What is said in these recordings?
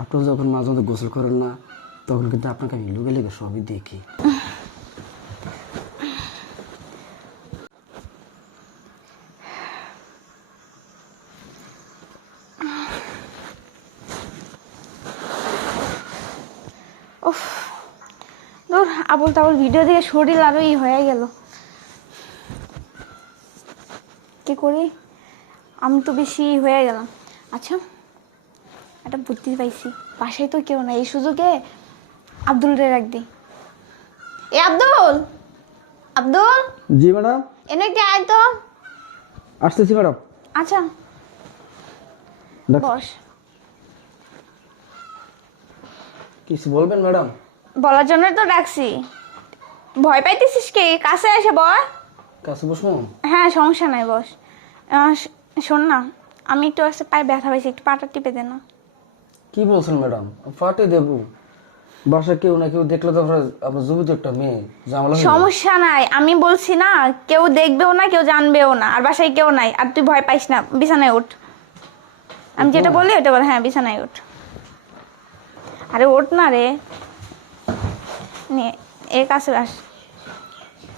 আপনারা যখন মাঝে মধ্যে গোসল করেন না, তখন কিন্তু আপনাকে আমি লুকে লেগে সবই দেখি। উফ, ধর আবল তাবল ভিডিও দেখে শরীর আরও ই হয়ে গেল। কি করি? আমি তো বেশি হয়ে গেলাম। আচ্ছা। একটা বুদ্ধি পাইছি। বাসায় তো কেউ নাই এই সুযোগে আব্দুল রে রাখ দিই এ আব্দুল! আব্দুল! জি ম্যাডাম। এনে কে আয় তো। আসতেছি ম্যাডাম। আচ্ছা। বস। কিছু বলবেন ম্যাডাম? বলার জন্য তো ডাকছি। ভয় পাইতেছিস কি? কাছে এসে বয় কাছে বসবো? হ্যাঁ সমস্যা নাই বস। শোন না আমি একটু আসতে পায়ে ব্যথা পাইছি একটু পাটা টিপে দে না। কি বলছেন ম্যাডাম? ফাটে দেবো। বাসায় কেউ না কেউ দেখলে তো আপনার একটা মেয়ে জামালা সমস্যা নাই। আমি বলছি না কেউ দেখবেও না কেউ জানবেও না। আর বাসায় কেউ নাই। আর তুই ভয় পাইস না। বিছানায় উঠ। আমি যেটা বললি ওটা বল। হ্যাঁ বিছানায় উঠ। আরে ওঠ না রে। নে কাছে আস।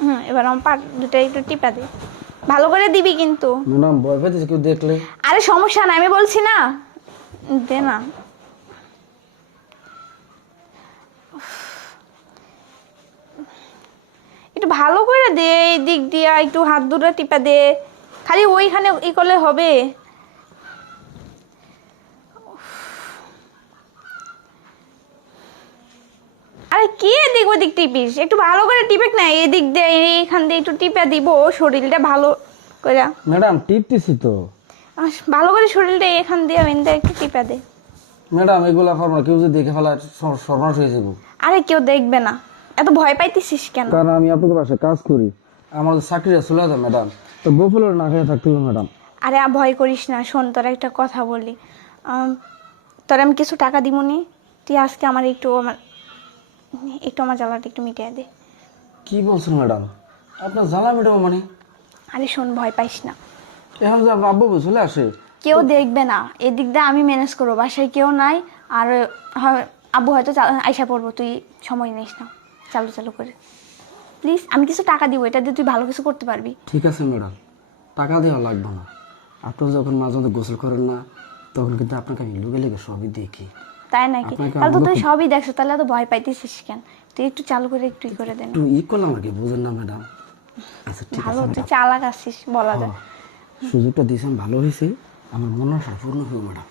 হুম এবার আমার পা দুটো একটু টিপা দে। ভালো করে দিবি কিন্তু। ম্যাডাম ভয় পেতেছে কেউ দেখলে। আরে সমস্যা নাই। আমি বলছি না। দে না উফ। একটু ভালো করে দে এই দিক দিয়া একটু হাত দুটো টিপা দে। খালি ওইখানে ই করলে হবে। আরে কি এদিক ওদিক টিপিস? একটু ভালো করে টিপেক না এদিক দিয়ে এইখান দিয়ে একটু টিপা দিব শরীরটা ভালো করে ম্যাডাম টিপতেছি তো। ভালো করে শরীরটা এখান দিয়ে এনতে একটু টিপা দে। ম্যাডাম এগুলা করব কেউ যদি দেখে ফেলা সর্বনাশ হয়ে যাব। আরে কেউ দেখবে না। এত ভয় পাইতেছিস কেন? কারণ আমি আপনাদের বাসায় কাজ করি। আমার চাকরিটা চলে যায় ম্যাডাম। তো বফলের না খেয়ে থাকতে হবে ম্যাডাম। আরে আ, ভয় করিস না শোন তোর একটা কথা বলি। আম, তোর আমি কিছু টাকা দিব নি? তুই আজকে আমার একটু আমার একটু আমার জ্বালাটা একটু মিটিয়ে দে। কি বলছেন ম্যাডাম? আপনার জ্বালা ম্যাডাম মানে? আরে শোন ভয় পাইস না। এখন যে আব্বু চলে আসে কেউ দেখবে না। এদিক দিয়ে আমি ম্যানেজ করব বাসায় কেউ নাই। আর হয়- আব্বু হয়তো চা- আইসা পড়ব তুই সময় নিস না। চালু চালু করে। প্লিজ আমি কিছু টাকা দিব এটা দিয়ে তুই ভালো কিছু করতে পারবি। ঠিক আছে ম্যাডাম টাকা দেওয়া লাগবে না। আপনারা যখন মাঝে মধ্যে গোসল করেন না তখন কিন্তু আপনাকে আমি লুকে লেগে সবই দেখি। তাই নাকি? তাহলে তো তুই সবই দেখছ তাহলে তো ভয় পাইতেছিস কেন? তুই একটু চালু করে একটু ই করে দেন। একটু ই করলাম আর কি বুঝেন না ম্যাডাম। আচ্ছা ঠিক ভালো তুই চালাক আসছিস বলা যায়। হ্যাঁ, সুযোগটা দিয়েছেন ভালো হয়েছে। আমার মনে পূর্ণ হবে ম্যাডাম।